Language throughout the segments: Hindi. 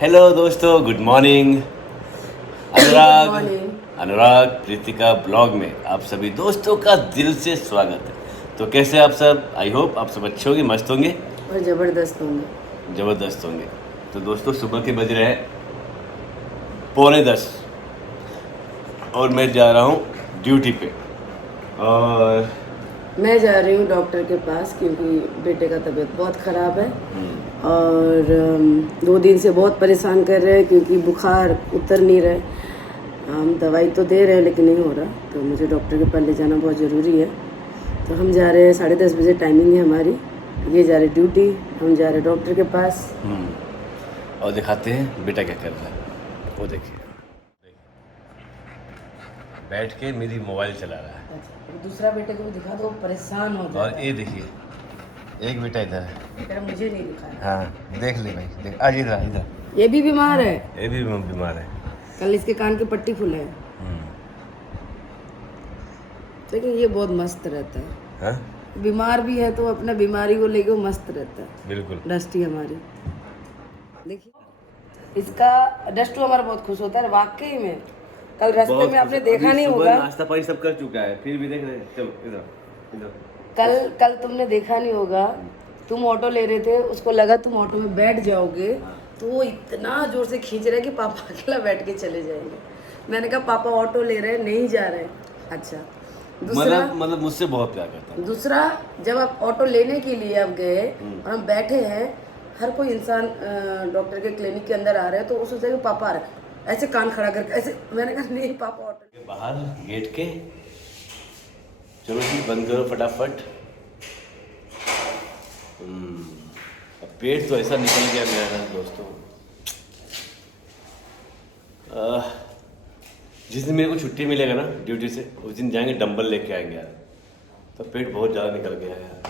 हेलो दोस्तों, गुड मॉर्निंग। अनुराग प्रीतिका ब्लॉग में आप सभी दोस्तों का दिल से स्वागत है। तो कैसे आप सब? आई होप आप सब अच्छे होंगे, मस्त होंगे और ज़बरदस्त होंगे। तो दोस्तों, सुबह के बज रहे हैं 9:45 और मैं जा रहा हूँ ड्यूटी पे। और मैं जा रही हूँ डॉक्टर के पास क्योंकि बेटे का तबीयत बहुत ख़राब है और 2 दिन से बहुत परेशान कर रहे हैं क्योंकि बुखार उतर नहीं रहा है। हम दवाई तो दे रहे हैं लेकिन नहीं हो रहा, तो मुझे डॉक्टर के पास ले जाना बहुत ज़रूरी है। तो हम जा रहे हैं, 10:30 बजे टाइमिंग है हमारी। ये जा रहे ड्यूटी, हम जा रहे डॉक्टर के पास। और दिखाते हैं बेटा क्या कर रहा है। वो देखिए, बैठ के मेरी मोबाइल चला रहा है। अच्छा, दूसरा बेटे को भी दिखा दो, परेशान हो जाता है। और ये देखिए, एक बेटा इधर है। बेटा मुझे नहीं दिखाया। हाँ देख ले भाई, देख आज इधर इधर। ये भी बीमार है, ये भी बीमार है। कल इसके कान की पट्टी खुले है, लेकिन ये बहुत मस्त रहता है। हाँ? बीमार भी है तो अपना बीमारी को लेके वो मस्त रहता है। बिल्कुल। डस्टी हमारी देखिए, इसका डस्टू हमारा बहुत खुश होता है वाकई में। कल रास्ते में आपने देखा नहीं होगा, नाश्ता पानी सब कर चुका है, फिर भी देख रहे। चलो इधर इधर। कल तुमने देखा नहीं होगा, तुम ऑटो ले रहे थे, उसको लगा तुम ऑटो में बैठ जाओगे तो वो इतना जोर से खींच रहा है कि पापा अकेला बैठ के चले जाएंगे। मैंने कहा पापा ऑटो ले रहे हैं, नहीं जा रहे। अच्छा, दूसरा मतलब मुझसे बहुत प्यार करता है। दूसरा, जब आप ऑटो लेने के लिए आप गए और हम बैठे हैं, हर कोई इंसान डॉक्टर के क्लिनिक के अंदर आ रहे हैं तो वो सोचेगा पापा आ रहे हैं, ऐसे कान खड़ा करके ऐसे। मैंने कहा नहीं पापा ऑटो बाहर गेट के। चलो जी, बंद करो फटाफट। अब पेट तो ऐसा निकल गया मेरा दोस्तों। जिस दिन मेरे को छुट्टी मिलेगा ना ड्यूटी से, उस दिन जाएंगे डंबल लेके आएंगे यार। तो पेट बहुत ज़्यादा निकल गया है यार।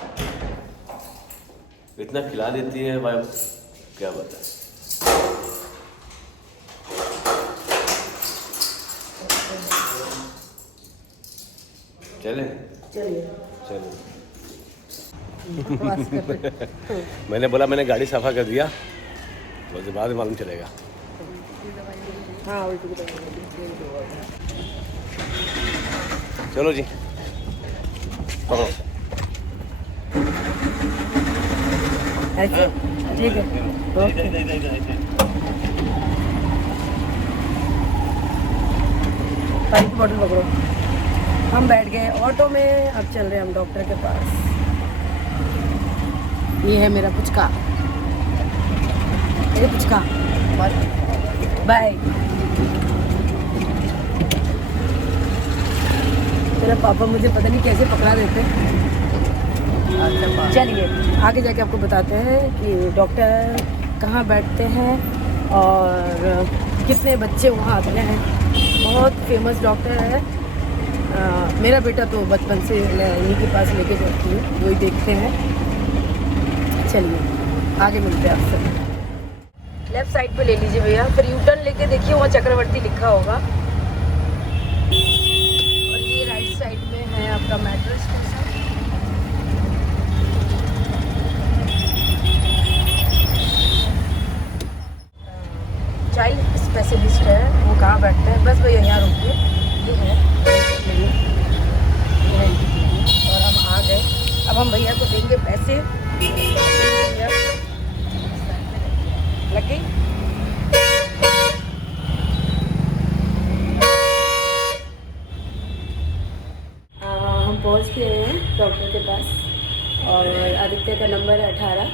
इतना खिला देती है भाई, क्या बता। चले चलिए चलो। मैंने बोला, मैंने गाड़ी सफा कर दिया, तो उसके बाद मालूम चलेगा। हाँ उल्टी चलो जी, पकड़ो। ऐसे ठीक है, पानी की बोतल पकड़ो। हम बैठ गए ऑटो में, अब चल रहे हैं हम डॉक्टर के पास। ये है मेरा पुचका, मेरे पुचका। बाय। मेरा पापा मुझे पता नहीं कैसे पकड़ा देते। चलिए आगे जाके आपको बताते हैं कि डॉक्टर कहाँ बैठते हैं और कितने बच्चे वहाँ आते हैं। बहुत फेमस डॉक्टर है। मेरा बेटा तो बचपन से मैं इन्हीं के पास लेके जाती हूँ, वही देखते हैं। चलिए आगे मिलते हैं आपसे। लेफ्ट साइड पे ले लीजिए भैया, फिर यू टर्न लेके देखिए, वहाँ चक्रवर्ती लिखा होगा। और ये राइट साइड में है आपका मेट्रो स्टेशन। चाइल्ड स्पेशलिस्ट है, वो कहाँ बैठते हैं? बस भैया यहाँ रुकिए, ये है और हम आ गए। अब हम भैया को देंगे पैसे। लग गई? हम पहुंच गए हैं डॉक्टर के पास और आदित्य का नंबर है 18।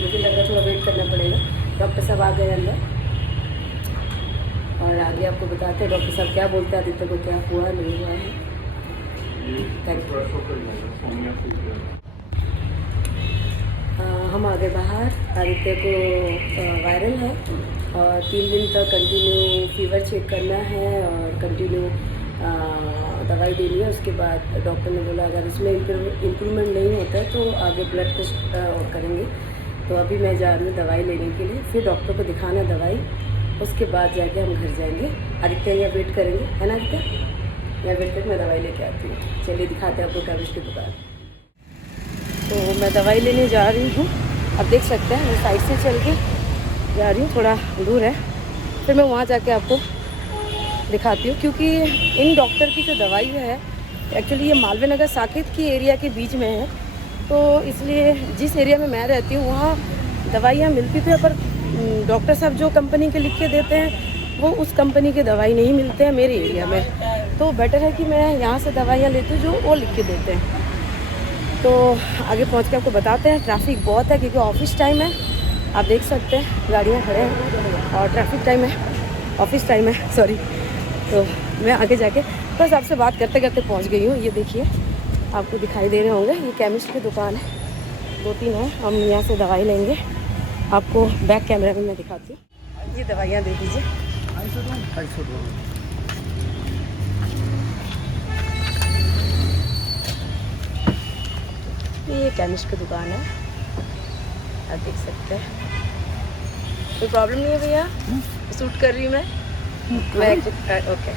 मुझे लग रहा है थोड़ा वेट करना पड़ेगा। डॉक्टर साहब आ गए अंदर और आगे आपको बताते हैं डॉक्टर साहब क्या बोलते हैं, आदित्य को क्या हुआ नहीं हुआ है। हम आ गए बाहर। आदित्य को वायरल है और 3 दिन तक कंटिन्यू फीवर चेक करना है और कंटिन्यू दवाई देनी है। उसके बाद डॉक्टर ने बोला अगर इसमें इम्प्रूवमेंट नहीं होता है तो आगे ब्लड टेस्ट और करेंगे। तो अभी मैं जा रही हूँ दवाई लेने के लिए, फिर डॉक्टर को दिखाना दवाई, उसके बाद जाके हम घर जाएंगे। आदित्य यहाँ वेट करेंगे, है ना आदित्य? यहाँ वेट करके मैं दवाई लेके आती हूँ। चलिए दिखाते हैं आपको केमिस्ट की दुकान। तो मैं दवाई लेने जा रही हूँ, आप देख सकते हैं मैं साइड से चल के जा रही हूँ, थोड़ा दूर है, फिर मैं वहाँ जाके आपको दिखाती हूँ। क्योंकि इन डॉक्टर की जो दवाई है एक्चुअली ये मालवीय नगर साकेत की एरिया के बीच में है, तो इसलिए जिस एरिया में मैं रहती हूँ वहाँ दवाइयाँ मिलती थी, पर डॉक्टर साहब जो कंपनी के लिख के देते हैं वो उस कंपनी की दवाई नहीं मिलते हैं मेरे एरिया में। तो बेटर है कि मैं यहाँ से दवाइयाँ लेती हूँ जो वो लिख के देते हैं। तो आगे पहुँच के आपको बताते हैं। ट्रैफिक बहुत है क्योंकि ऑफिस टाइम है, आप देख सकते हैं गाड़ियाँ खड़े हैं और ट्रैफिक टाइम है, ऑफिस टाइम है, सॉरी। तो मैं आगे जाके बस आपसे बात करते करते पहुँच गई हूँ। ये देखिए, आपको दिखाई दे रहे होंगे, ये केमिस्ट की दुकान है, 2-3 है। हम यहाँ से दवाई लेंगे, आपको बैक कैमरा में मैं दिखाती हूँ। ये दवाइयाँ दे दीजिए। ये केमिस्ट की दुकान है, आप देख सकते हैं। कोई प्रॉब्लम नहीं है भैया, सूट कर रही हूँ मैं ओके।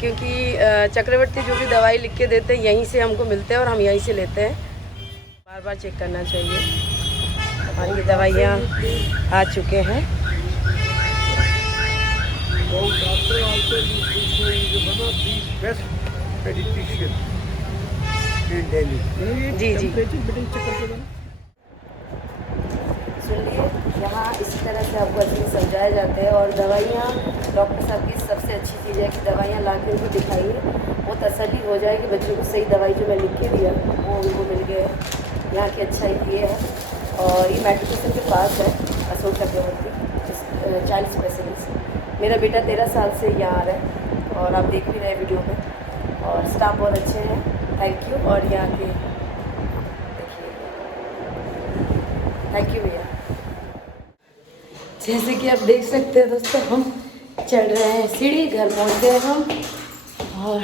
क्योंकि चक्रवर्ती जो भी दवाई लिख के देते हैं यहीं से हमको मिलते हैं और हम यहीं से लेते हैं। बार बार चेक करना चाहिए। और ये दवाइयाँ आ चुके हैं। जी जी, सुनिए, यहाँ इस तरह से आपको अच्छे से समझाए जाते हैं। और दवाइयाँ डॉक्टर साहब की सबसे अच्छी चीज़ है कि दवाइयाँ ला के उनको दिखाइए, वो तसल्ली हो जाए कि बच्चों को सही दवाई जो मैं लिख के दिया वो उनको मिल गया है। यहाँ की अच्छाई ये है। और ये मेट्रो स्टेशन के पास है, अशोक चक्रवर्ती चाइल्ड स्पेशलिस्ट। मेरा बेटा 13 साल से यहाँ आ रहा है और आप देख भी रहे हैं वीडियो में। और स्टाफ बहुत अच्छे हैं, थैंक यू। और यहाँ के देखिए, थैंक यू भैया। जैसे कि आप देख सकते हैं दोस्तों, हम चढ़ रहे हैं सीढ़ी, घर पहुँच गए हम। और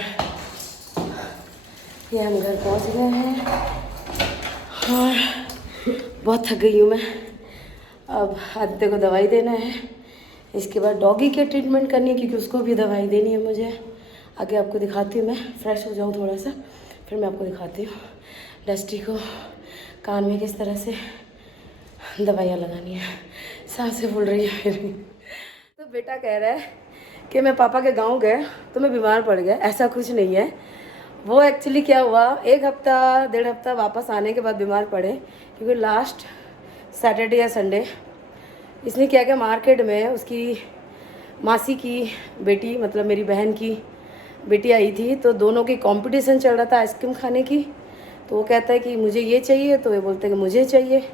ये हम घर पहुँच गए हैं और बहुत थक गई हूँ मैं। अब आदित्य को दवाई देना है, इसके बाद डॉगी के ट्रीटमेंट करनी है क्योंकि उसको भी दवाई देनी है मुझे। आगे आपको दिखाती हूँ, मैं फ्रेश हो जाऊँ थोड़ा सा, फिर मैं आपको दिखाती हूँ डस्टी को कान में किस तरह से दवाइयाँ लगानी है। सांसें फूल रही है मेरी। तो बेटा कह रहा है कि मैं पापा के गांव गए तो मैं बीमार पड़ गया। ऐसा कुछ नहीं है, वो एक्चुअली क्या हुआ, 1 हफ्ता 1.5 हफ्ता वापस आने के बाद बीमार पड़े। क्योंकि लास्ट सैटरडे या संडे इसने क्या किया, मार्केट में उसकी मासी की बेटी, मतलब मेरी बहन की बेटी आई थी, तो दोनों की कंपटीशन चल रहा था आइसक्रीम खाने की। तो वो कहता है कि मुझे ये चाहिए, तो ये बोलते हैं कि मुझे चाहिए।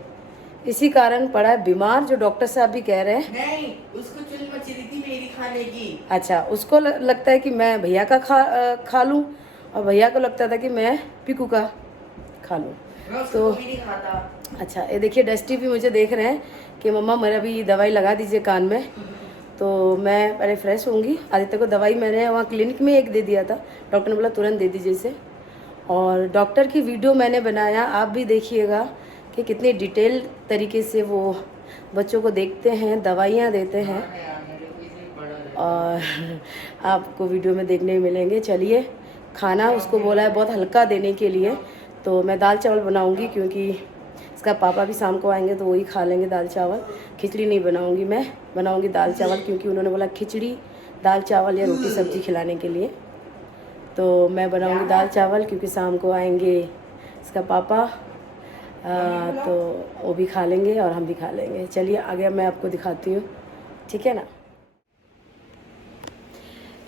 इसी कारण पड़ा है बीमार, जो डॉक्टर साहब भी कह रहे हैं। नहीं, उसको चुल मची रही थी मेरी खाने की। अच्छा, उसको लगता है कि मैं भैया का खा लूँ, और भैया को लगता था कि मैं पीकू का खा लूँ। तो नहीं खाता। अच्छा, ये देखिए डस्टी भी मुझे देख रहे हैं कि मम्मा मेरा भी दवाई लगा दीजिए कान में। तो मैं पहले फ्रेश होंगी। आदित्य को दवाई मैंने वहाँ क्लिनिक में एक दे दिया था, डॉक्टर ने बोला तुरंत दे दीजिए इसे। और डॉक्टर की वीडियो मैंने बनाया, आप भी देखिएगा कि कितनी डिटेल तरीके से वो बच्चों को देखते हैं, दवाइयाँ देते हैं, और आपको वीडियो में देखने मिलेंगे। चलिए, खाना उसको बोला है बहुत हल्का देने के लिए, तो मैं दाल चावल बनाऊंगी क्योंकि इसका पापा भी शाम को आएंगे तो वही खा लेंगे दाल चावल। खिचड़ी नहीं बनाऊंगी, मैं बनाऊंगी दाल चावल, क्योंकि उन्होंने बोला खिचड़ी दाल चावल या रोटी सब्जी खिलाने के लिए। तो मैं बनाऊंगी दाल चावल क्योंकि शाम को आएंगे इसका पापा, तो वो भी खा लेंगे और हम भी खा लेंगे। चलिए आगे मैं आपको दिखाती हूँ, ठीक है ना।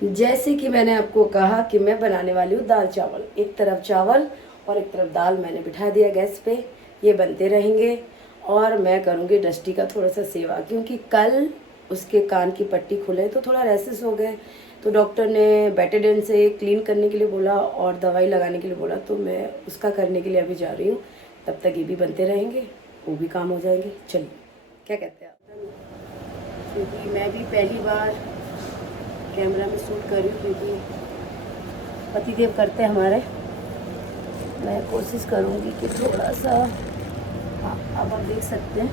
जैसे कि मैंने आपको कहा कि मैं बनाने वाली हूँ दाल चावल। एक तरफ चावल और एक तरफ दाल मैंने बिठा दिया गैस पे, ये बनते रहेंगे। और मैं करूँगी डस्टी का थोड़ा सा सेवा, क्योंकि कल उसके कान की पट्टी खुले तो थोड़ा रैसेस हो गए, तो डॉक्टर ने बेटाडिन से क्लीन करने के लिए बोला और दवाई लगाने के लिए बोला, तो मैं उसका करने के लिए अभी जा रही हूँ। तब तक ये भी बनते रहेंगे, वो भी काम हो जाएंगे। चलिए, क्या कहते हैं आप? क्योंकि मैं भी पहली बार कैमरा में शूट कर रही हूँ, क्योंकि पतिदेव करते हैं हमारे। मैं कोशिश करूँगी कि थोड़ा सा, हाँ अब आप देख सकते हैं,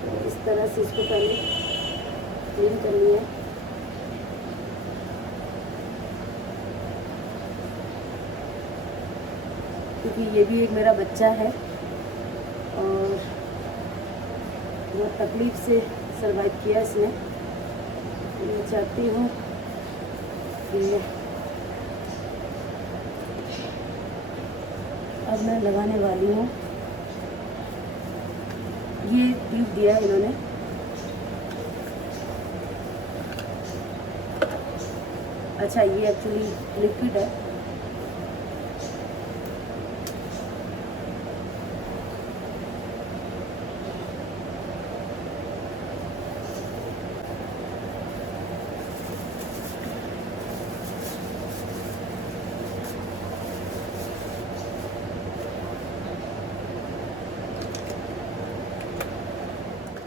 तो इस तरह से इसको पहले क्लीन करनी है। क्योंकि ये भी एक मेरा बच्चा है और बहुत तकलीफ से सर्वाइव किया इसने। मैं चाहती हूँ कि अब मैं लगाने वाली हूँ। ये ट्यूब दिया है इन्होंने, अच्छा ये एक्चुअली लिक्विड है।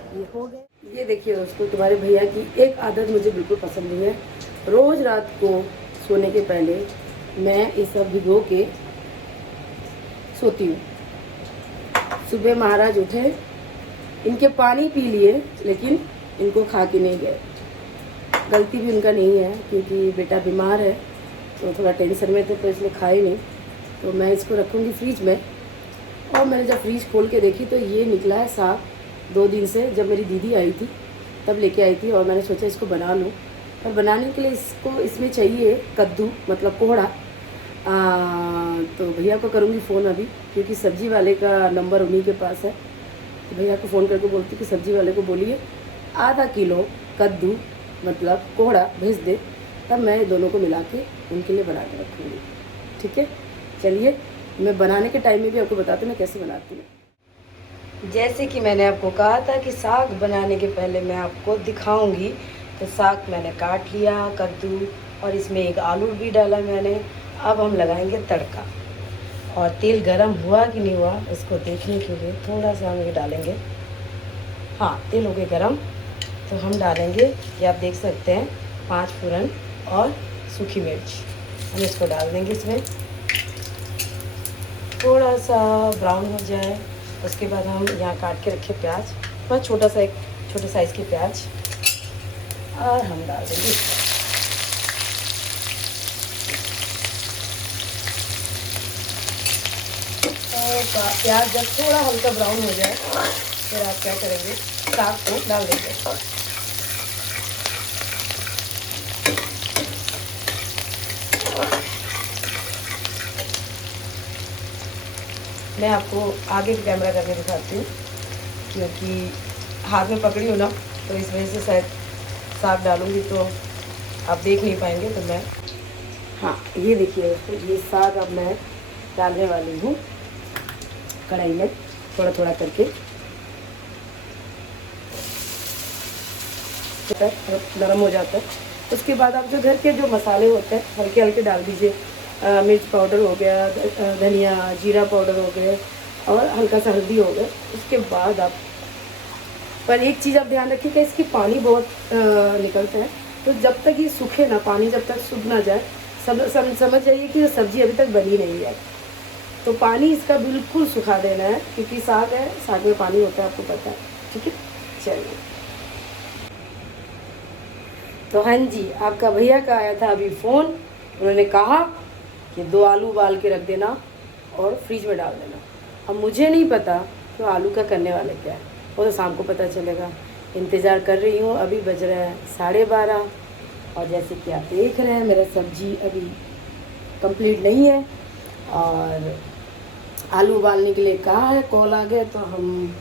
ये हो गए। ये देखिए दोस्तों, तुम्हारे भैया की एक आदत मुझे बिल्कुल पसंद नहीं है। रोज़ रात को सोने के पहले मैं ये सब भिगो के सोती हूँ। सुबह महाराज उठे, इनके पानी पी लिए लेकिन इनको खा के नहीं गए। गलती भी उनका नहीं है क्योंकि बेटा बीमार है तो थोड़ा टेंशन में थे तो इसलिए खाए नहीं। तो मैं इसको रखूँगी फ्रिज में। और मैंने जब फ्रिज खोल के देखी तो ये निकला है साग। 2 दिन से जब मेरी दीदी आई थी तब लेके आई थी और मैंने सोचा इसको बना लूँ। और बनाने के लिए इसमें चाहिए कद्दू, मतलब कोहड़ा। तो भैया को करूँगी फ़ोन अभी क्योंकि सब्ज़ी वाले का नंबर उन्हीं के पास है। तो भैया को फ़ोन करके बोलती कि सब्ज़ी वाले को बोलिए आधा किलो कद्दू मतलब कोहड़ा भेज दे, तब मैं दोनों को मिला के उनके लिए बना के रखूँगी। ठीक है, चलिए मैं बनाने के टाइम में भी आपको बताती हूँ मैं कैसे बनाती हूँ। जैसे कि मैंने आपको कहा था कि साग बनाने के पहले मैं आपको दिखाऊंगी। तो साग मैंने काट लिया, कद्दू, और इसमें एक आलू भी डाला मैंने। अब हम लगाएंगे तड़का। और तेल गरम हुआ कि नहीं हुआ इसको देखने के लिए थोड़ा सा हम ये डालेंगे। हाँ, तेल हो गया गरम तो हम डालेंगे, ये आप देख सकते हैं, 5 फ़ोरन और सूखी मिर्च। हम इसको डाल देंगे इसमें। थोड़ा सा ब्राउन हो जाए उसके बाद हम यहाँ काट के रखे प्याज, बहुत छोटा सा, एक छोटे साइज़ की प्याज, और हम डाल देंगे इसमें। और प्याज जब थोड़ा हल्का ब्राउन हो जाए फिर आप क्या करेंगे, साग को डाल देंगे। मैं आपको आगे की कैमरा करके दिखाती हूँ क्योंकि हाथ में पकड़ी हूँ ना, तो इस वजह से शायद साग डालूँगी तो आप देख नहीं पाएंगे। तो मैं, हाँ ये देखिए दोस्तों, ये साग अब मैं डालने वाली हूँ कढ़ाई में थोड़ा थोड़ा करके। नरम हो जाता है उसके बाद आप जो घर के जो मसाले होते हैं हल्के हल्के डाल दीजिए। मिर्च पाउडर हो गया, धनिया जीरा पाउडर हो गया और हल्का सा हल्दी हो गया। उसके बाद आप, पर एक चीज़ आप ध्यान रखिएगा, इसकी पानी बहुत निकलता है, तो जब तक ये सूखे ना, पानी जब तक सूख ना जाए, समझ जाइए कि सब्ज़ी अभी तक बनी नहीं है। तो पानी इसका बिल्कुल सुखा देना है क्योंकि साग है, साग में पानी होता है, आपको पता है। ठीक है, चलिए। तो हाँ जी, आपका भैया का आया था अभी फ़ोन। उन्होंने कहा कि 2 आलू उबाल के रख देना और फ्रिज में डाल देना। अब मुझे नहीं पता कि आलू का करने वाले क्या है, वो तो शाम को पता चलेगा। इंतज़ार कर रही हूँ। अभी बज रहे हैं 12:30 और जैसे कि आप देख रहे हैं मेरा सब्ज़ी अभी कंप्लीट नहीं है और आलू उबालने के लिए कहा है, कॉल आ गया तो हम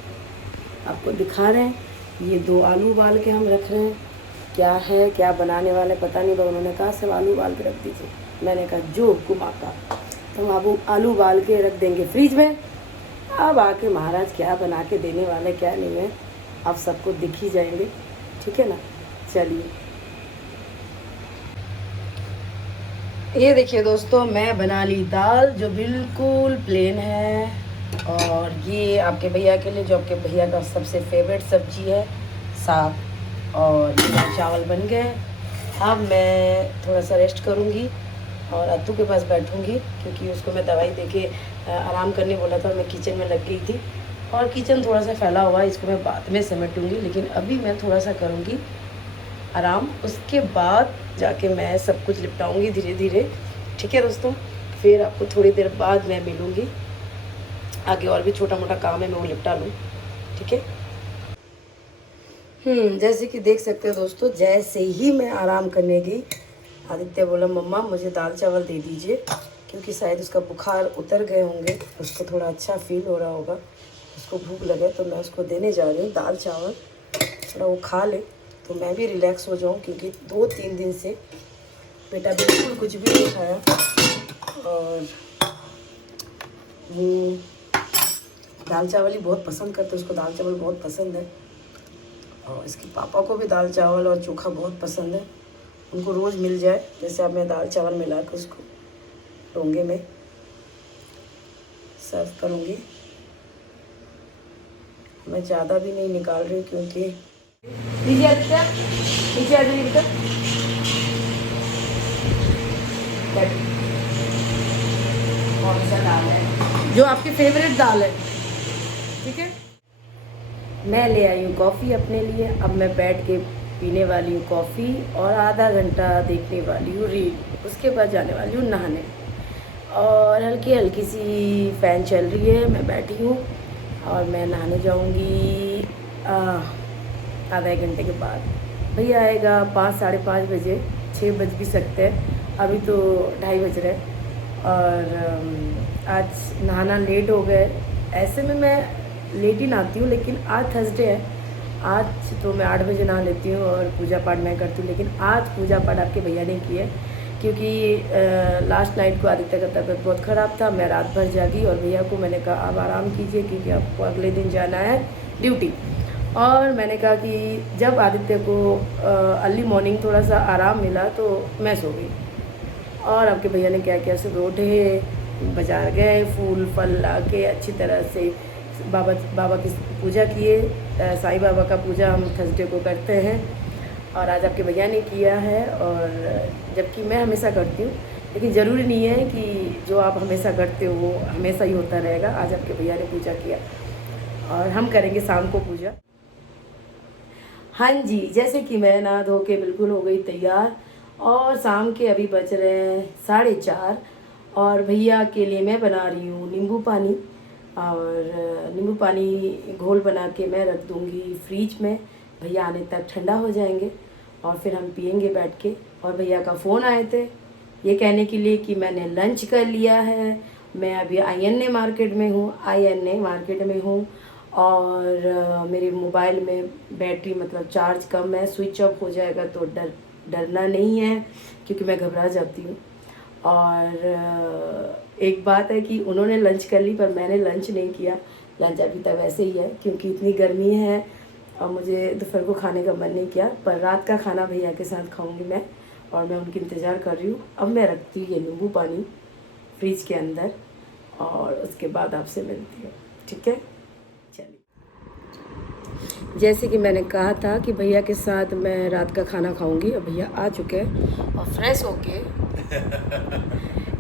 आपको दिखा रहे हैं। ये 2 आलू उबाल के हम रख रहे हैं। क्या है, क्या बनाने वाले पता नहीं, पर उन्होंने कहा सब आलू उबाल के रख दीजिए। मैंने कहा जो हुक्म आपका। तो हम अब आलू उबाल के रख देंगे फ्रिज में। अब आके महाराज क्या बना के देने वाले क्या नहीं है आप सबको दिख ही जाएंगे। ठीक है ना, चलिए। ये देखिए दोस्तों, मैं बना ली दाल जो बिल्कुल प्लेन है, और ये आपके भैया के लिए, जो आपके भैया का सबसे फेवरेट सब्जी है, साग। और ये चावल बन गए। अब मैं थोड़ा सा रेस्ट करूँगी और अत्तू के पास बैठूँगी क्योंकि उसको मैं दवाई देके आराम करने बोला था। मैं किचन में लग गई थी और किचन थोड़ा सा फैला हुआ है, इसको मैं बाद में समेटूँगी, लेकिन अभी मैं थोड़ा सा करूँगी आराम। उसके बाद जाके मैं सब कुछ निपटाऊँगी धीरे धीरे। ठीक है दोस्तों, फिर आपको थोड़ी देर बाद मैं मिलूँगी। आगे और भी छोटा मोटा काम है, मैं वो निपटा लूँ। ठीक है। जैसे कि देख सकते हो दोस्तों, जैसे ही मैं आराम करने गई, आदित्य बोला मम्मा मुझे दाल चावल दे दीजिए, क्योंकि शायद उसका बुखार उतर गए होंगे, उसको थोड़ा अच्छा फील हो रहा होगा, उसको भूख लगे, तो मैं उसको देने जा रही हूँ दाल चावल। थोड़ा वो खा ले तो मैं भी रिलैक्स हो जाऊँ, क्योंकि 2-3 दिन से बेटा बिल्कुल कुछ भी नहीं खाया। और दाल चावल ही बहुत पसंद करते, उसको दाल चावल बहुत पसंद है। और इसके पापा को भी दाल चावल और चोखा बहुत पसंद है, उनको रोज़ मिल जाए। जैसे अब मैं दाल चावल मिला के उसको डोंगे में सर्व करूँगी। मैं ज़्यादा भी नहीं निकाल रही, क्योंकि नीचे आ जाइए। कौन सा दाल है जो आपकी फेवरेट दाल है? ठीक है, मैं ले आई हूँ कॉफ़ी अपने लिए। अब मैं बैठ के पीने वाली हूँ कॉफ़ी और आधा घंटा देखने वाली हूँ रील। उसके बाद जाने वाली हूँ नहाने, और हल्की हल्की सी फ़ैन चल रही है, मैं बैठी हूँ और मैं नहाने जाऊँगी आधा एक घंटे के बाद। भैया आएगा 5-5:30 बजे, 6 बज भी सकते हैं, अभी तो 2:30 बज रहे हैं। और आज नहाना लेट हो गए। ऐसे में मैं लेट ही नहाती हूँ, लेकिन आज थर्सडे है, आज तो मैं 8 बजे नहा लेती हूँ और पूजा पाठ मैं करती हूँ। लेकिन आज पूजा पाठ आपके भैया ने की है, क्योंकि लास्ट नाइट को आदित्य का तबीयत बहुत ख़राब था, मैं रात भर जागी और भैया को मैंने कहा आप आराम कीजिए, क्योंकि आपको अगले दिन जाना है ड्यूटी। और मैंने कहा कि जब आदित्य को अर्ली मॉर्निंग थोड़ा सा आराम मिला तो मैं सो गई। और आपके भैया ने क्या किया, सुबह उठे, बाज़ार गए, फूल फल ला के अच्छी तरह से बाबा की पूजा किए। साईं बाबा का पूजा हम थर्सडे को करते हैं, और आज आपके भैया ने किया है। और जबकि मैं हमेशा करती हूँ, लेकिन ज़रूरी नहीं है कि जो आप हमेशा करते हो वो हमेशा ही होता रहेगा। आज आपके भैया ने पूजा किया और हम करेंगे शाम को पूजा। हाँ जी, जैसे कि मैं नहा धो के बिल्कुल हो गई तैयार, और शाम के अभी बज रहे हैं 4:30, और भैया के लिए मैं बना रही हूँ नींबू पानी। और नींबू पानी घोल बना के मैं रख दूँगी फ्रिज में, भैया आने तक ठंडा हो जाएंगे और फिर हम पियेंगे बैठ के। और भैया का फ़ोन आए थे ये कहने के लिए कि मैंने लंच कर लिया है। मैं अभी INA मार्केट में हूँ, और मेरे मोबाइल में बैटरी मतलब चार्ज कम है, स्विच ऑफ हो जाएगा तो डरना नहीं है, क्योंकि मैं घबरा जाती हूँ। और एक बात है कि उन्होंने लंच कर ली पर मैंने लंच नहीं किया। लंच अभी तक वैसे ही है, क्योंकि इतनी गर्मी है और मुझे दोपहर को खाने का मन नहीं किया। पर रात का खाना भैया के साथ खाऊंगी मैं, और मैं उनकी इंतज़ार कर रही हूँ। अब मैं रखती हूँ ये नींबू पानी फ्रिज के अंदर, और उसके बाद आपसे मिलती हूँ, ठीक है? चलिए, जैसे कि मैंने कहा था कि भैया के साथ मैं रात का खाना खाऊंगी, और भैया आ चुके हैं और फ्रेश होके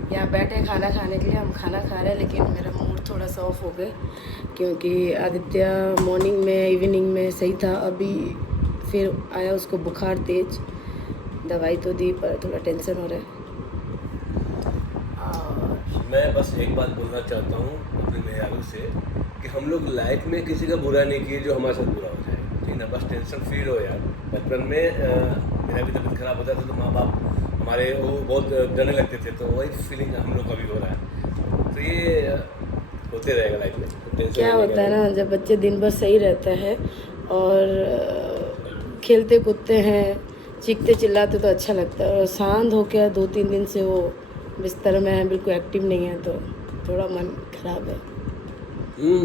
यहाँ बैठे खाना खाने के लिए। हम खाना खा रहे हैं, लेकिन मेरा मूड थोड़ा सा ऑफ हो गया, क्योंकि आदित्य मॉर्निंग में इवनिंग में सही था, अभी फिर आया उसको बुखार तेज, दवाई तो दी पर थोड़ा टेंशन हो रहा है। मैं बस एक बात बोलना चाहता हूँ अपने मेहरारू से कि हम लोग लाइफ में किसी का बुरा नहीं किए जो हमारे साथ बुरा हो जाए, ठीक ना? बस टेंशन फ्री रहो यार। बचपन में मेरा भी तबीयत खराब होता था तो माँ बाप हमारे वो बहुत डरने लगते थे, तो वही फीलिंग हम लोग का भी हो रहा है। तो ये होते रहेगा लाइफ में। टेंशन क्या होता है ना, जब बच्चे दिन भर सही रहते हैं और खेलते कूदते हैं, चीखते चिल्लाते तो अच्छा लगता है, और शांत हो गया 2-3 दिन से वो बिस्तर में है, बिल्कुल एक्टिव नहीं है, तो थोड़ा मन खराब है।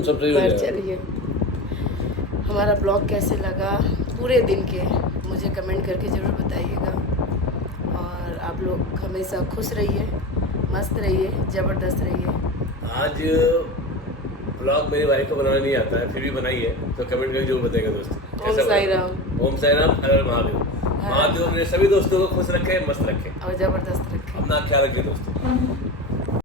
सब सही हो पर जाएगा। चलिए, हमारा ब्लॉग कैसे लगा पूरे दिन के मुझे कमेंट करके ज़रूर बताइएगा। और आप लोग हमेशा खुश रहिए, मस्त रहिए, ज़बरदस्त रहिए। आज ब्लॉग मेरी वाइफ को बनाना नहीं आता है, फिर भी बनाइए, तो कमेंट करके जरूर बताइएगा दोस्त। ओम साई राम। ओम साई राम, हर हर महादेव। महादेव मेरे सभी दोस्तों को खुश रखे, मस्त रखे और ज़बरदस्त रखें। अपना ख्याल रखिए दोस्तों।